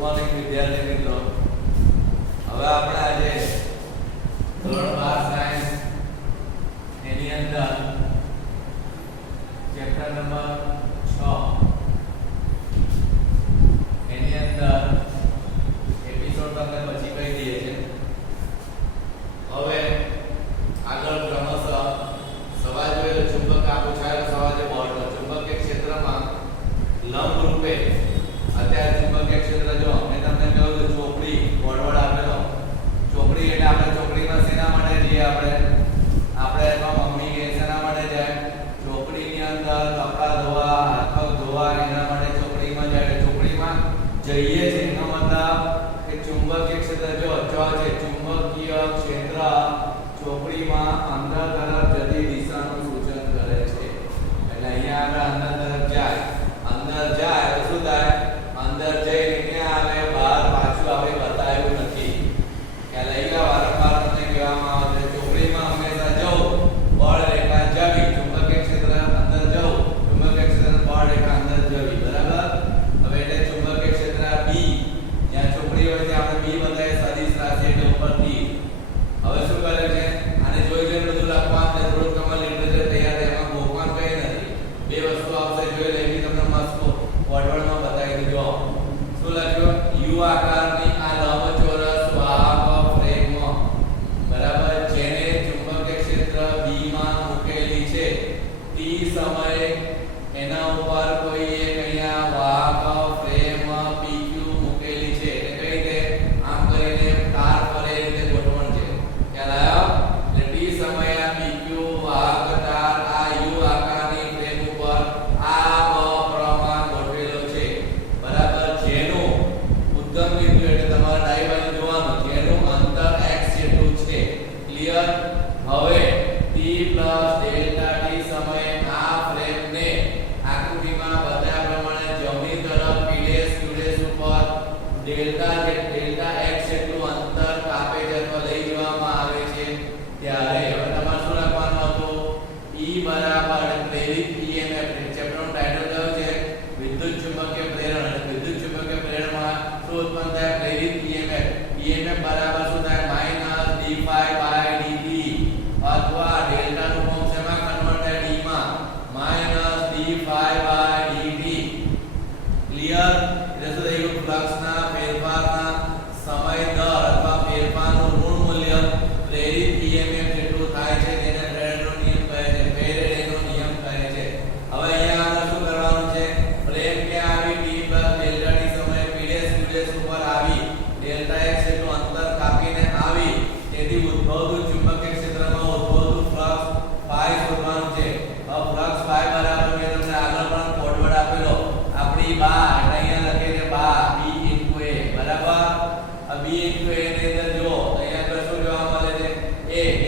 Morning વિદ્યાર્થી મિત્રો. હવે આપણે આજે ધોરણ 12 સાયન્સ એની અંદર ચેપ્ટર નંબર 6 એની અંદર એપિસોડ તમને પછી કહી દઈએ છે. હવે આગળ ક્રમશઃ સવાલ જોઈએ. ચુંબક આ પૂછાયેલો સવાલ છે બોર્ડ પર. ચુંબકીય ક્ષેત્રમાં લંબ રૂપે અત્યારે ચુંબકીય ક્ષેત્ર જો મેં તમને કહ્યું તો ચોકડી બોર્ડ આપેલો. ચોકડી એટલે આપણે ચોકડીમાં શેના માટે જઈએ? આપણે મમ્મી કે શેના માટે જાય? ચોકડીની અંદર કપડા ધોવા, હાથ પગ ધોવા એના માટે ચોકડીમાં જાય. ચોકડીમાં જઈએ છે એનો મતલબ કે ચુંબકીય ક્ષેત્ર જો છે ચુંબકીય ક્ષેત્ર ચોકડીમાં અંદર તરફ જતી દિશાનું સૂચન કરે છે. એટલે અહીંયા આગળ અંદર તરફ જાય. અંદર જાય તો શું થાય? અંદર જઈને ક્યાં આવે? બહાર પાછું આવે. બતાવ્યું નથી કે લઈ વારંવાર તમને કહેવામાં આવે છે ચોકડીમાં હંમેશા જવું બળ રેખા જવી. ચુંબકીય ક્ષેત્ર અંદર જવું, ચુંબકીય ક્ષેત્ર બળ રેખા અંદર જવી. બરાબર. હવે એટલે ચુંબકીય ક્ષેત્ર બી જ્યાં ચોકડી હોય ત્યાં આપણે બી બતાવીએ સદિશ રાશિ એટલે ઉપરથી. હવે શું કરે છે? આને જોઈ જોઈને બધું લખવાનું છે. થોડું તમારે લિટરેચર તૈયાર થાય. એમાં ગોખવાનું કઈ નથી. બે વસ્તુ આવશે જોઈ લેવી. તમને મસ્ત વર્ડમાં બતાવી દીધો. શું લખ્યું? યુ આકારની આ લંબચોરસ વાહક ફ્રેમ બરાબર જેને ચુંબકીય ક્ષેત્ર બી માં મૂકેલી છે તે સમયે એના ઉપર કોઈ એક અહીંયા વાહક ફ્રેમ પીક્યુ મૂકેલી છે. એટલે કઈ રીતે? આમ કરીને તાર પર એ રીતે ગોઠવણ છે. ખ્યાલ આવ્યો? એટલે ટી સમયે આ પીક્યુ વાહક તાર આ યુ આકારની ફ્રેમ ઉપર આ પ્રમાણ ગોઠવેલો છે. બરાબર. જેનું ઉદ્ગમ બિંદુ એટલે તમારે ડાબી બાજુ જોવાનું, જેનું અંતર x જેટલું છે. ક્લિયર? હવે t ડેલ્ટા t સમયે આ ફ્રેમને આકૃતિમાં બતાવ્યા પ્રમાણે જમણી તરફ p'q' ઉપર ડેલ્ટા x જેટલું અંતર કાપે છે અથવા લઈ જવામાં આવે છે ત્યારે હવે તમારે શું લખવાનું હતું? E બરાબર પ્રેરિત EMF. ચેપ્ટરનું ટાઇટલ કયું છે? વિદ્યુત ચુંબકીય પ્રેરણ. એટલે વિદ્યુત ચુંબકીય પ્રેરણમાં શું ઉત્પન્ન થાય? પ્રેરિત EMF. EMF બરાબર શું થાય? -d∅/dt અથવા ડેલ્ટા નું ફોર્મ શેમાં કન્વર્ટ થાય? d માં -d∅/dt. ક્લિયર? એટલે શું થઈ ગયું? ફ્લક્સના ફેરફારના સમય દર અથવા ફેરફારનું ઋણ મૂલ્ય પ્રેરિત EMF જેટલું થાય છે તેને ફેરેડેનો નિયમ કહે છે. ફેરેડેનો નિયમ કહે છે. હવે અહીંયા આગળ શું કરવાનું છે? ફ્રેમ ક્યાં આવી? t ડેલ્ટા t સમયે p'q' ઉપર આવી ડેલ્ટા x જેટલું અંતર કાપીને આવી. તેથી ઉદ્ભવતું ચુંબકીય ક્ષેત્રમાં ઉદ્ભવતું ફ્લક્સ phi શોધવાનું છે. હવે ફ્લક્સ phi બરાબર મેં તમને આગળ પણ કોડવર્ડ આપેલો. આપણી બા એટલે અહીંયા લખે છે બા b * a બરાબર. આ b * a ની અંદર જો અહીંયા આગળ શું જોવા મળે છે?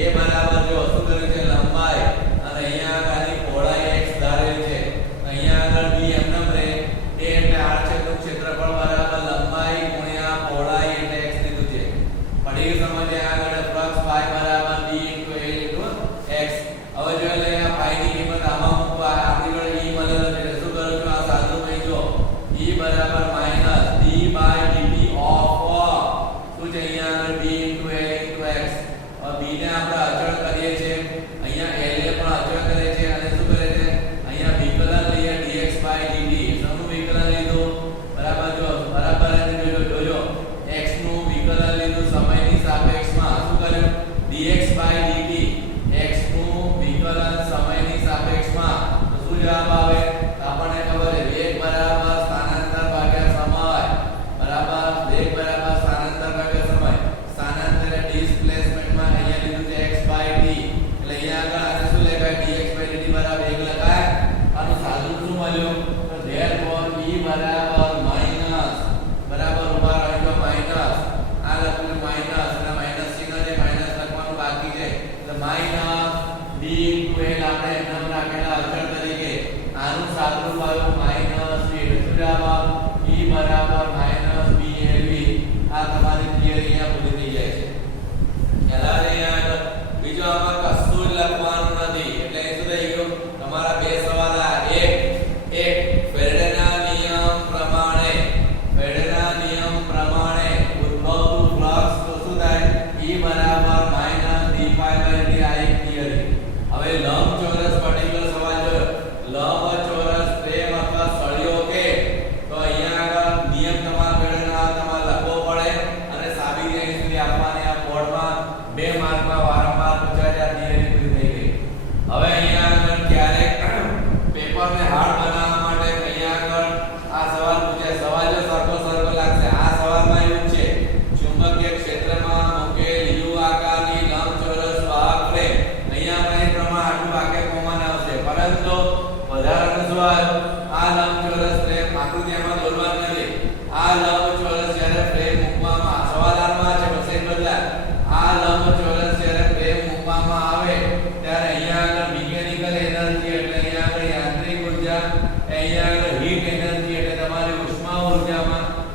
a બરાબર જો શું કર્યું છે? લંબાઈ અને અહીંયા આગળની પહોળાઈ x ધારેલ છે. અહીંયા આગળ b એમનેમ રહે. a એટલે આડછેદનું ક્ષેત્રફળ બરાબર લંબાઈ ગુણ્યા પહોળાઈ એટલે x લીધું છે. પડી ગયું સમજે? આગળ ફ્લક્સ phi બરાબર b * a x. હવે જો એટલે આ phi ની કિંમત આમાં મૂકવા આપણી જોડે e મળેલો છે. એટલે શું કરું છું? આ સાદું ભાઈ જો e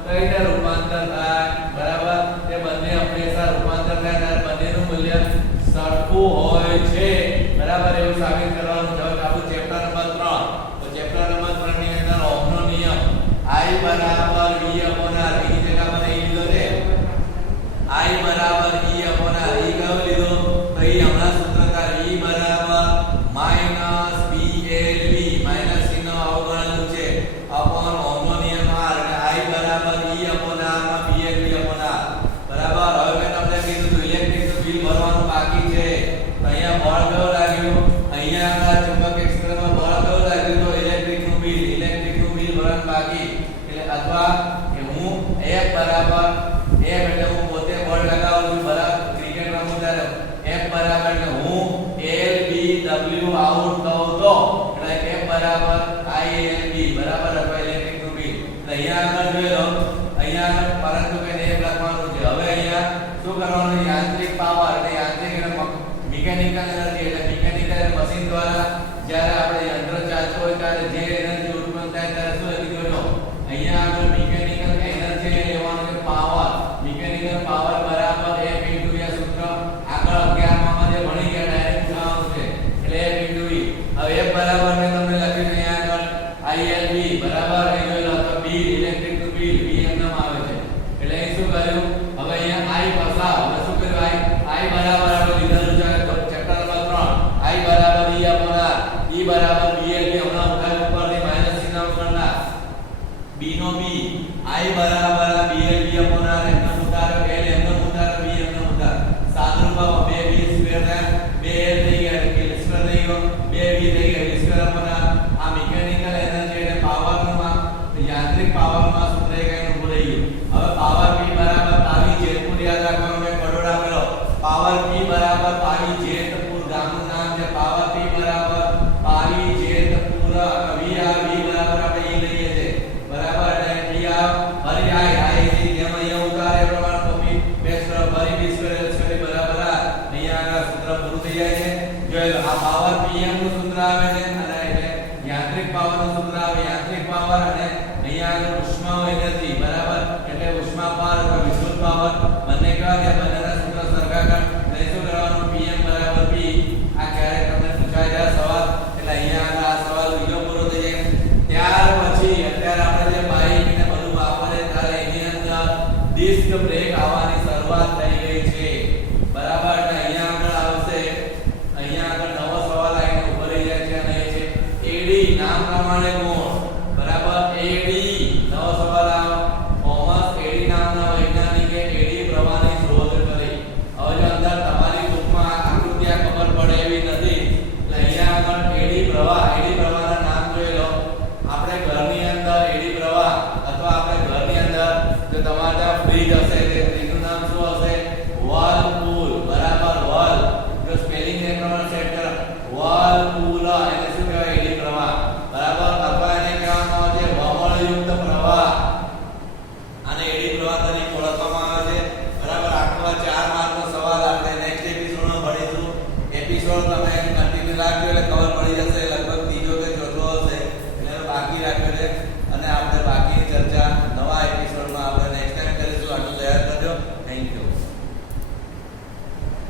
કઈ રીતે રૂપાંતર થાય બરાબર એ બંને હંમેશા રૂપાંતર થાય ત્યારે બંનેનું મૂલ્ય સરખું હોય છે બરાબર એવું સાબિત કરવાનું છે. હવે આપણું ચેપ્ટર નંબર 3 તો ચેપ્ટર નંબર 3 ની અંદર ઓહમનો નિયમ I બરાબર V upon R ની જગ્યા પર અહીં લીધો છે I બરાબર E upon R એ કયો લીધો તો એ હમણાં સૂત્રકાર E બરાબર માઈનસ BLV માઈનસ ચિહ્ન અવગણેલું છે upon ઓહમનો નિયમ R એટલે I બરાબર E upon R માં BLV upon R બરાબર. હવે મેં તમને કીધું તો ઇલેક્ટ્રિકનું બિલ ભરવાનું બાકી છે તો અહીંયા બળ કયો લાગ્યું અહીંયા આ ચુંબકીય ક્ષેત્રમાં બળ કયો લાગ્યું તો ઇલેક્ટ્રિકનું બિલ ભરવાનું બાકી એટલે અથવા કે હું F બરાબર F એટલે હું પોતે બળ લગાવું છું બરાબર ક્રિકેટ રમું ત્યારે F બરાબર એટલે હું LBW આઉટ કહું તો એટલે F બરાબર ILB બરાબર અથવા ઇલેક્ટ્રિકનું બિલ એટલે અહીંયા આગળ જોઈ લો અહીંયા આગળ પરંતુ કે F લખવાનું છે. હવે અહીંયા શું કરવાનું યાંત્રિક પાવર એટલે યાંત્રિક એટલે મિકેનિકલ એનર્જી એટલે મિકેનિકલ મશીન દ્વારા જ્યારે આપણે યંત્ર ચાલતો હોય ત્યારે જે એનર્જી ઉત્પન્ન થાય ત્યારે શું લખી દો અહીંયા આગળ મિકેનિકલ એનર્જી લેવાનું છે પાવર મિકેનિકલ પાવર બરાબર F * a સૂત્ર આગળ 11 માં જે ભણી ગયા ડાયરેક્ટ જવાનું છે એટલે F * e. હવે F બરાબર મેં તમને લખ્યું છે અહીંયા આગળ ILB બરાબર અહીં જોઈ લો તો બિલ ઇલેક્ટ્રિક નું બિલ B એમ નામ આવે છે એટલે અહીં શું કર્યું હવે અહીંયા I પસાર હવે શું કર્યું I બરાબર આપણે લીધેલું છે ચેપ્ટર નંબર 3 I બરાબર E upon R E બરાબર BLB હમણાં ઉઠાવી ઉપરથી માઈનસ ચિહ્ન કરનાર B નો B I બરાબર BLB upon R એમનો ઉતારો L એમનો ઉતારો B એમનો ઉતારો સાદુરૂપમાં 2 B સ્ક્વેર થાય 2 L થઈ ગયા એટલે L સ્ક્વેર થઈ ગયો 2 B થઈ ગયા B સ્ક્વેર upon R આ મિકેનિકલ એનર્જી એટલે પાવરનું માં યાંત્રિક પાવરમાં સૂત્ર એકનું ભૂલાઈ ગયું. હવે પાવર P બરાબર પાવી જેતપુર યાદ રાખવાનું મેં કરોડ આપેલો પાવર P બરાબર પાવી જેતપુર ગામનું નામ છે પાવર P બરાબર પાવી જેતપુર V બરાબર આપણે એ લઈએ છે બરાબર એટલે P ફરી I જેમ અહીંયા ઉતારે એ પ્રમાણે કોપી પેસ્ટ ફરી B સ્ક્વેર L સ્ક્વેર બરાબર અહીંયા આગળ સૂત્ર પૂરું થઈ જાય છે. જો આ પાવર PM નું સૂત્ર આવે છે અને એટલે યાંત્રિક પાવર નું સૂત્ર આવે યાંત્રિક પાવર અને અહીંયા આગળ ઉષ્મા એનર્જી બરાબર એટલે ઉષ્મા પાવર અથવા વિદ્યુત પાવર બંને કેવા છે બંનેના સૂત્ર સરખા કર એટલે શું કરવાનું PM બરાબર P આ ક્યારેક તમને પૂછાય જાય સવાલ એટલે અહીંયા આગળ આ સવાલ બીજો પૂરો થઈ જાય. ત્યાર પછી અત્યારે આપણે જે બાઇક ને બધું વાપરે ત્યારે એની અંદર ડિસ્ક બ્રેક આવવાની શરૂઆત થઈ ગઈ છે બરાબર એટલે અહીંયા આગળ આવશે અહીંયા આગળ નવો સવાલ આવીને ઉભો રહી જાય છે અને એ છે એડી નામ પ્રમાણે કોણ બરાબર એડી નવો સવાલ આવ્યો થોમસ એડી નામના વૈજ્ઞાનિકે એડી પ્રવાહની શોધ કરી. હવે જો અંદર તમારી બુકમાં આકૃતિ ખબર પડે એવી નથી એટલે અહીંયા આગળ એડી પ્રવાહના નામ જોઈ લો આપણે ઘરની અંદર એડી પ્રવાહ અથવા આપણે ઘરની અંદર જો તમારે ત્યાં ફ્રીજ હશે તે ફ્રીજનું નામ શું હશે વ્હર્લપૂલ બરાબર વોલ જો સ્પેલિંગ ને પ્રમાણે સેટ કરો વ્હર્લપૂલ એટલે શું કહેવાય એડી પ્રવાહ બરાબર અથવા એને કહેવામાં આવે છે વમળયુક્ત પ્રવાહ આને એડી પ્રવાહ તરીકે ઓળખવામાં આવે છે બરાબર. આખો 4 માર્કનો સવાલ આપણે નેક્સ્ટ એપિસોડમાં ભણીશું. એપિસોડ તમે કન્ટિન્યુ રાખજો એટલે ખબર પડી જશે લગભગ ત્રીજો કે ચોથો હશે એટલે બાકી રાખ્યો છે